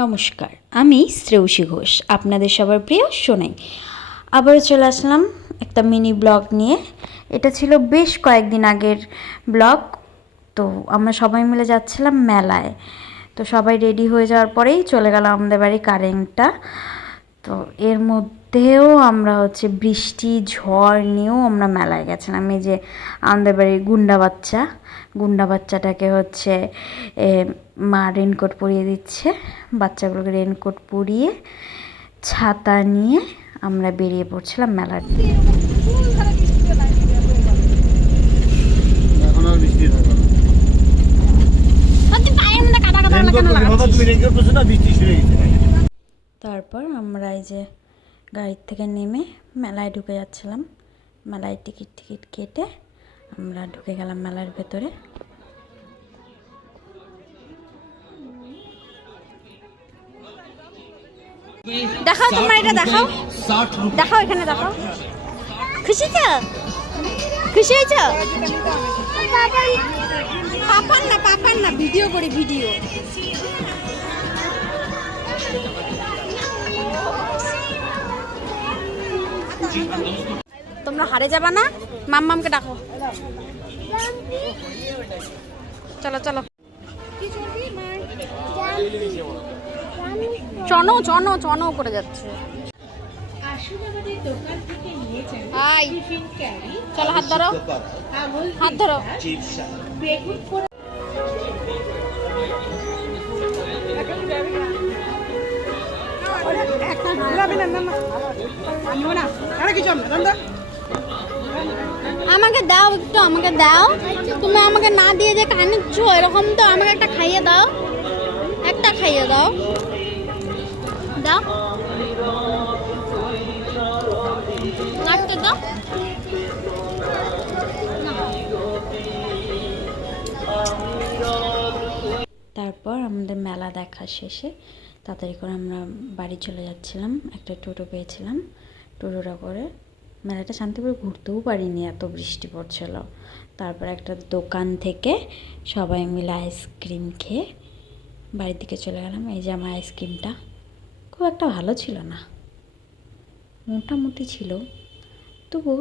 নমস্কার, আমি শ্রেয়সী ঘোষ, আপনাদের সবার প্রিয় সোনাই। আবারও চলে আসলাম একটা মিনি ব্লগ নিয়ে। এটা ছিল বেশ কয়েকদিন আগের ব্লগ। তো আমরা সবাই মিলে যাচ্ছিলাম মেলায়। তো সবাই রেডি হয়ে যাওয়ার পরেই চলে গেলাম আমাদের বাড়ি কারেন্টটা। তো এর মধ্যেও আমরা বৃষ্টি ঝড় নিয়েও আমরা মেলায় গেছিলাম। এই যে আমাদের বাড়ির গুন্ডা বাচ্চাটাকে মা রেনকোট পরিয়ে দিচ্ছে। বাচ্চাগুলোকে রেনকোট পরিয়ে ছাতা নিয়ে আমরা বেরিয়ে পড়ছিলাম মেলার দিকে। তারপর আমরা এই যে গাড়ির থেকে নেমে মেলায় ঢুকে যাচ্ছিলাম। মেলায় টিকিট কেটে আমরা ঢুকে গেলাম মেলার ভেতরে। দেখাও, তোমরা এটা দেখাও, দেখাও, এখানে দেখাও। খুশি তো? খুশি হয়েছ? পাপান না ভিডিও করি, ভিডিও। তোমরা হারে যাবা না? মাম্মামকে ডাকো। চলো চলো, চনো করে যাচ্ছে। চলো, হাত ধরো, হাত ধরো। আমাকে দাও একটু, আমাকে দাও। তুমি আমাকে না দিয়ে যে কানিচ্ছ এরকম তো, আমাকে একটা খাইয়ে দাও, একটা খাইয়ে দাও, দাও, নাচতে দাও। তারপর আমাদের মেলা দেখা শেষে তাড়াতাড়ি করে আমরা বাড়ি চলে যাচ্ছিলাম। একটা টোটো পেয়েছিলাম, টোটোটা করে মেলাটা শান্তিপুরে ঘুরতেও পারিনি, এত বৃষ্টি পড়ছিল। তারপর একটা দোকান থেকে সবাই মিলে আইসক্রিম খেয়ে বাড়ির দিকে চলে গেলাম। এই যে আমার আইসক্রিমটা খুব একটা ভালো ছিল না, মোটামুটি ছিল, তবুও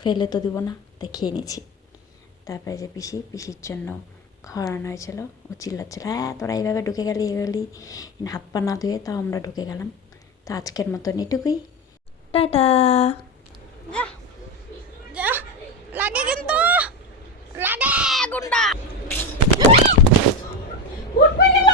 ফেলে তো দিব না, তাই খেয়ে নিচ্ছি। তারপরে যে পিসির জন্য খাওয়ানো হয়েছিল, ও চিল্লাচ্ছিল, হ্যাঁ তোরা এইভাবে ঢুকে গেলি হাত পা না ধুয়ে। তাও আমরা ঢুকে গেলাম। তো আজকের মতন এটুকুই, টাটা। লাগে কিন্তু লাগে গুন্ডা উঠবে গেল।